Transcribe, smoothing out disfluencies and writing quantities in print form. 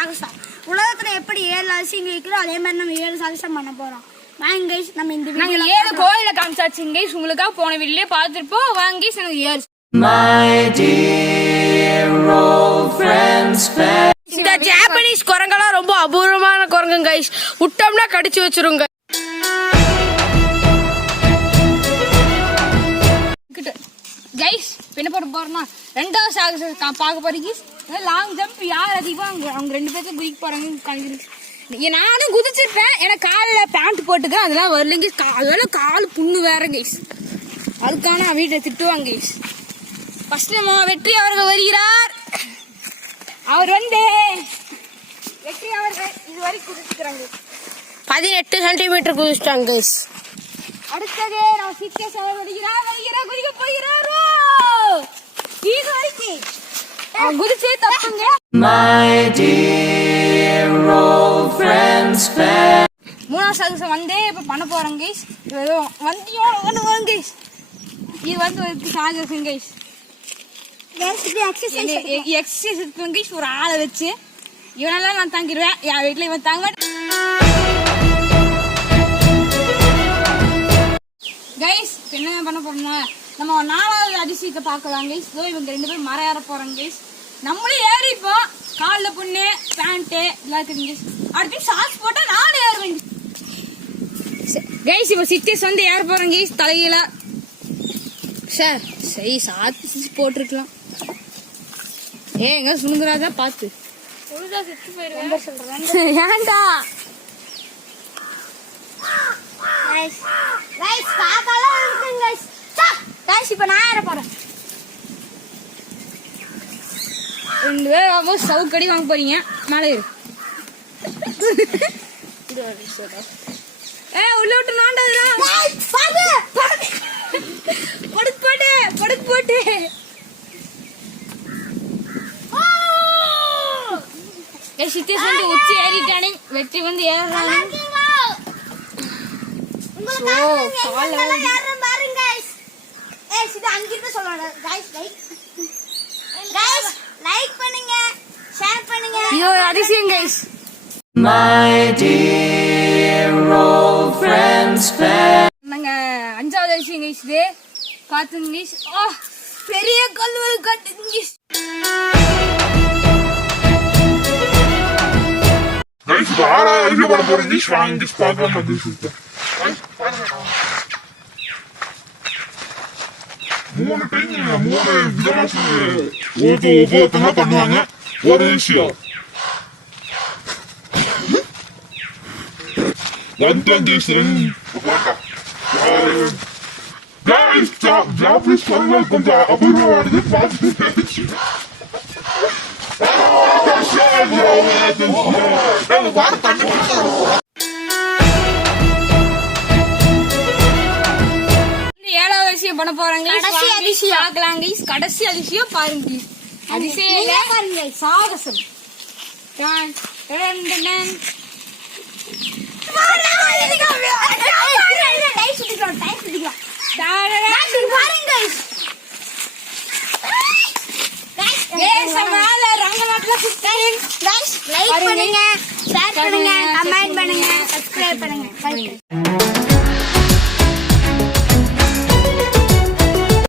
சாகசம். உலகத்துல எப்படி 7 அதிசயங்கள் இருக்குதோ அதே மாதிரி நம்ம 7 சாகசம் பண்ண போறோம். வாங்க கைஸ், நம்ம இந்த நாங்க 7 கோயில காமிச்சாச்சுங்க கைஸ். உங்களுக்காக போன வீடியோலயே பார்த்துருப்போம். வாங்க கைஸ், எனக்கு 7 இந்த ஜாப்பனீஸ் குரங்கெல்லாம் ரொம்ப அபூர்வமான குரங்கு கைஸ். விட்டோம்னா கடிச்சு வச்சிருங்க. கைஸ் என்ன போட போறோம்னா 2வது சாகசம் பார்க்க போறீங்க. லாங் ஜம்ப் யார் அதிகமாக அவங்க 2 பேரும் குதிக்க போறாங்க. நானும் குதிச்சிருப்பேன். எனக்கு காலில் பேண்ட் போட்டுக்கேன், அதெல்லாம் வரலைங்க. அதனால கால் புண்ணு வேற கைஸ். அதுக்கான வீட்டை திட்டுவாங்க கைஸ். ஃபர்ஸ்ட் நம்ம வெற்றி அவர்கள் வருகிறார். அவர் வெற்றி அவர்கள் இதுவரை குதிச்சுக்கிறாங்க. 18 சென்டிமீட்டர் குதிச்சிட்டாங்க கைஸ். அடுத்தது நம்ம சித்தேஷ் அவர் வருகிறார். குதிக்க போகிறாரோ இது வரைக்கும் குதிச்சே தப்புங்க. மூணாவது சாகசம் இப்ப பண்ண போறோம் கைஸ். வரும் கைஸ். இது ஒரு சாகசம் கைஸ். எக்ஸசைஸ் இருக்கு கைஸ். ஒரு ஆளை வச்சு இவனெல்லாம் நான் தங்கிடுவேன். என் வீட்டுல இவன் தாங்க கைஸ். என்ன பண்ண போறோம்னா நம்ம 4வது அதிசயத்தை பார்க்கலாம் கைஸ். இவங்க 2 பேரும் மரம் ஏற போறாங்க கைஸ். நம்மளும் ஏறிப்போம். காலில் புண்ணு, பேண்ட்டு எல்லாம் இருக்குது கைஸ். அடுத்து சாக்ஸ் போட்டா 4 ஏறுவேன் கைஸ். இப்போ சித்தேஷ் ஏற போறாங்க கைஸ் தலையில. சார் சரி சாக்ஸ் போட்டிருக்கலாம். எங்க சுணுங்குறாதான் பார்த்து செத்து போயிருவேன். ஏன்டா இப்ப நான் ஏற போறேன். 2 பேரும் சவுக்கடி வாங்க போறீங்க. மேலே ஏறு. உள்ள விட்டு நாண்டாதுடா. படுத்து போட்டு சித்தேஷ் உச்சி ஏறிட்டானே. வெற்றி ஏறானே. அதிசயம் கைஸ். நாங்க 5வது அதிசயம் கைஸ். இது பாத்துங்க கைஸ். பெரிய கல்வெல் கட்டுங்க கைஸ். கைஸ் பாரா இது பண்ண போறீங்க. வாங்கி பார்க்கலாம் அதிசயத்தை. 3 டைம் 3 விதமா ஒவ்வொருத்தங்க பண்ணுவாங்க. ஒரு விஷயம் ஜாப்பனீஸ் குரங்கு கொஞ்சம் அபூர்வமானது. பார்த்து பண்ண போறாங்க. கடைசி அதிசயம் பாருங்க. அதிசயம் பாருங்க. சாகசம் லைக் பண்ணுங்க, ஷேர் பண்ணுங்க, கமெண்ட் பண்ணுங்க, சப்ஸ்கிரைப் பண்ணுங்க.